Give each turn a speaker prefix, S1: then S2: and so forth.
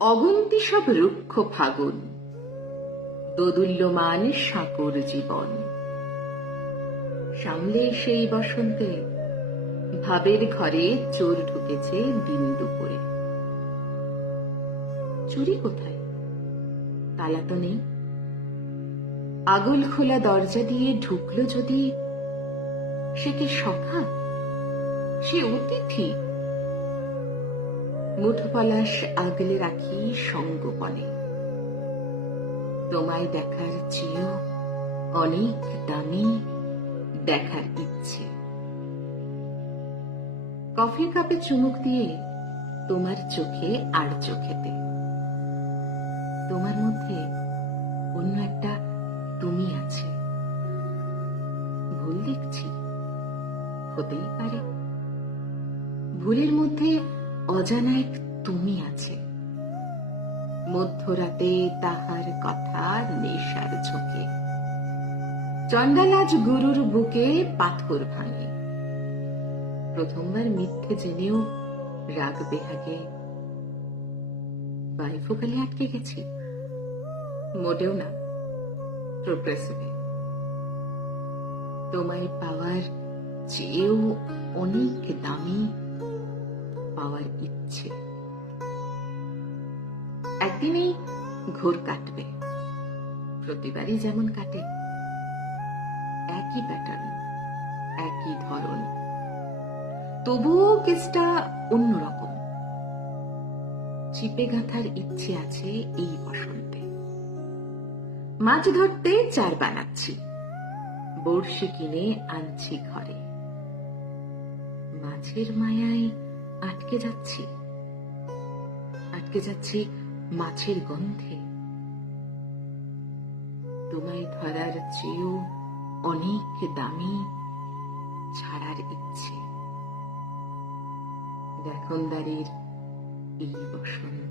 S1: অগুন্তি সব রুক্ষ ফাগুন, দোদুল্যমান সাঁকর জীবন। সামলে সেই বসন্তে, ভাবের ঘরে চোর ঢুকেছে দিন দুপুরে। চুরি কোথায়? তালা তো নেই। আগুল খোলা দরজা দিয়ে ঢুকলো যদি, সে কি সখা? সে অতিথি? মুঠো পলাশ আগলে রাখি সঙ্গপনে। তোমায় দেখার চেয়েও অনেক দামি দেখার ইচ্ছে। কফির কাপে চুমুক দিয়ে তোমার চোখে আর চোখেতে। তোমার মধ্যে অন্য একটা তুমি আছে। ভুল দেখছি, হতেই পারে। ভুলের মধ্যে অজানা এক তুমি আছে। মধ্যরাতে তাহার কথা নেশার ঝোঁকে চন্ডালাজ গুরুর বুকে পাথর ভাঙে। প্রথমবার মিথ্যে জেনেও রাগ বেহাগে। বাইফোকালে আটকে গেছি। মোটেও না, প্রোগ্রেসিভে। তোমায় পাওয়ার চেয়েও অনেক দামি পাওয়ার ইচ্ছে। একদিনেই ঘোর কাটবে। প্রতিবারই যেমন কাটে, একই প্যাটার্ন একই ধরন। তবুও কেসটা অন্যরকম। চিপে গাঁথার ইচ্ছে আছে এই বসন্তে। মাছ ধরতে চার বানাচ্ছি। বড়শি কিনে আনছি ঘরে। মাছের মায়ায় আটকে যাচ্ছি। আটকে যাচ্ছি মাছের গন্ধে। তোমায় ধরার চেয়েও অনেক দামি ছাড়ার ইচ্ছে। দেখনদারির এই বসন্ত